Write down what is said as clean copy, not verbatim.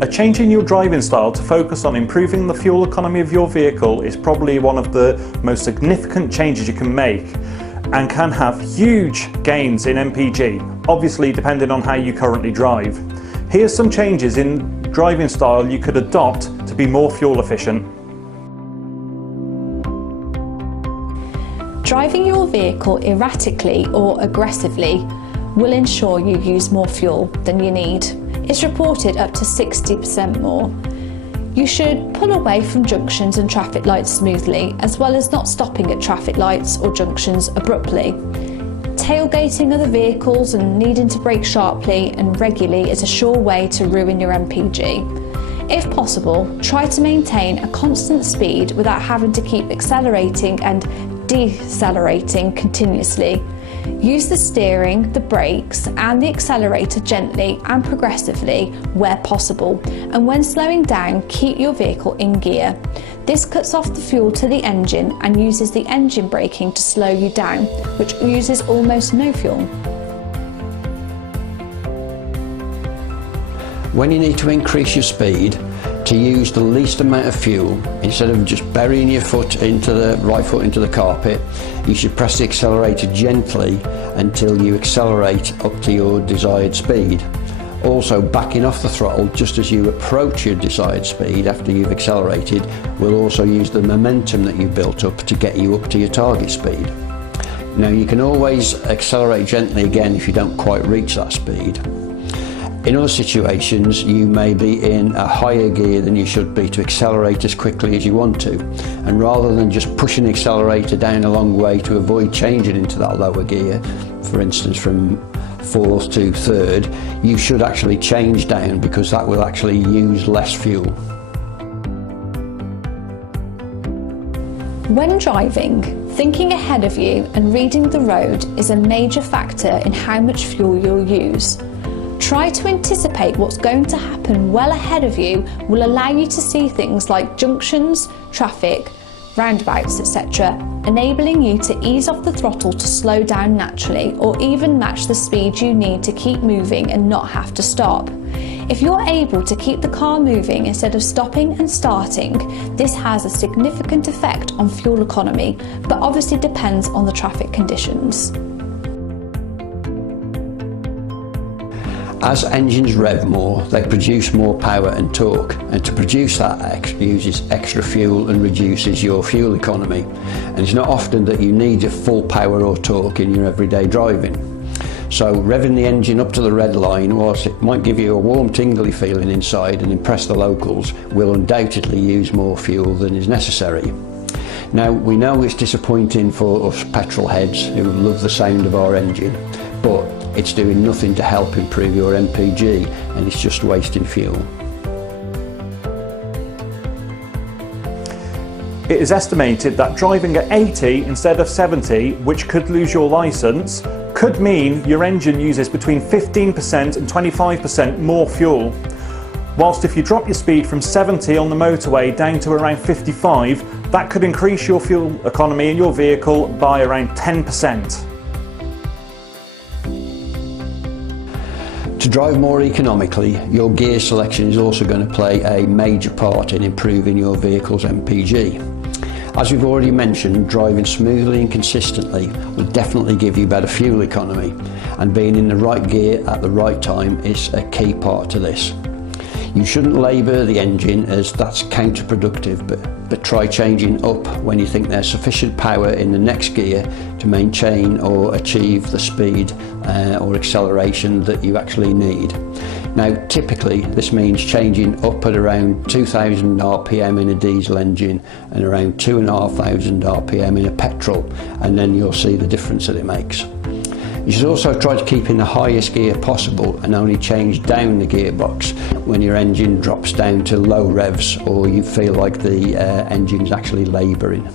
A change in your driving style to focus on improving the fuel economy of your vehicle is probably one of the most significant changes you can make and can have huge gains in MPG, obviously depending on how you currently drive. Here's some changes in driving style you could adopt to be more fuel efficient. Driving your vehicle erratically or aggressively will ensure you use more fuel than you need. It's reported up to 60% more. You should pull away from junctions and traffic lights smoothly, as well as not stopping at traffic lights or junctions abruptly. Tailgating other vehicles and needing to brake sharply and regularly is a sure way to ruin your MPG. If possible, try to maintain a constant speed without having to keep accelerating and decelerating continuously. Use the steering, the brakes and the accelerator gently and progressively where possible, and when slowing down, keep your vehicle in gear. This cuts off the fuel to the engine and uses the engine braking to slow you down, which uses almost no fuel. When you need to increase your speed, to use the least amount of fuel, instead of just burying your right foot into the carpet, you should press the accelerator gently until you accelerate up to your desired speed. Also, backing off the throttle just as you approach your desired speed after you've accelerated will also use the momentum that you've built up to get you up to your target speed. Now, you can always accelerate gently again if you don't quite reach that speed. In other situations, you may be in a higher gear than you should be to accelerate as quickly as you want to, and rather than just pushing the accelerator down a long way to avoid changing into that lower gear, for instance from fourth to third, you should actually change down because that will actually use less fuel. When driving, thinking ahead of you and reading the road is a major factor in how much fuel you'll use. Try to anticipate what's going to happen well ahead of you will allow you to see things like junctions, traffic, roundabouts, etc., enabling you to ease off the throttle to slow down naturally or even match the speed you need to keep moving and not have to stop. If you're able to keep the car moving instead of stopping and starting, this has a significant effect on fuel economy, but obviously depends on the traffic conditions. As engines rev more, they produce more power and torque, and to produce that uses extra fuel and reduces your fuel economy. And it's not often that you need your full power or torque in your everyday driving. So revving the engine up to the red line, whilst it might give you a warm tingly feeling inside and impress the locals, will undoubtedly use more fuel than is necessary. Now, we know it's disappointing for us petrol heads who love the sound of our engine, but it's doing nothing to help improve your MPG, and it's just wasting fuel. It is estimated that driving at 80 instead of 70, which could lose your licence, could mean your engine uses between 15% and 25% more fuel. Whilst if you drop your speed from 70 on the motorway down to around 55, that could increase your fuel economy in your vehicle by around 10%. To drive more economically, your gear selection is also going to play a major part in improving your vehicle's MPG. As we've already mentioned, driving smoothly and consistently will definitely give you better fuel economy, and being in the right gear at the right time is a key part to this. You shouldn't labour the engine, as that's counterproductive, but try changing up when you think there's sufficient power in the next gear to maintain or achieve the speed or acceleration that you actually need. Now, typically this means changing up at around 2000 RPM in a diesel engine and around 2500 RPM in a petrol, and then you'll see the difference that it makes. You should also try to keep in the highest gear possible and only change down the gearbox when your engine drops down to low revs or you feel like the engine's actually labouring.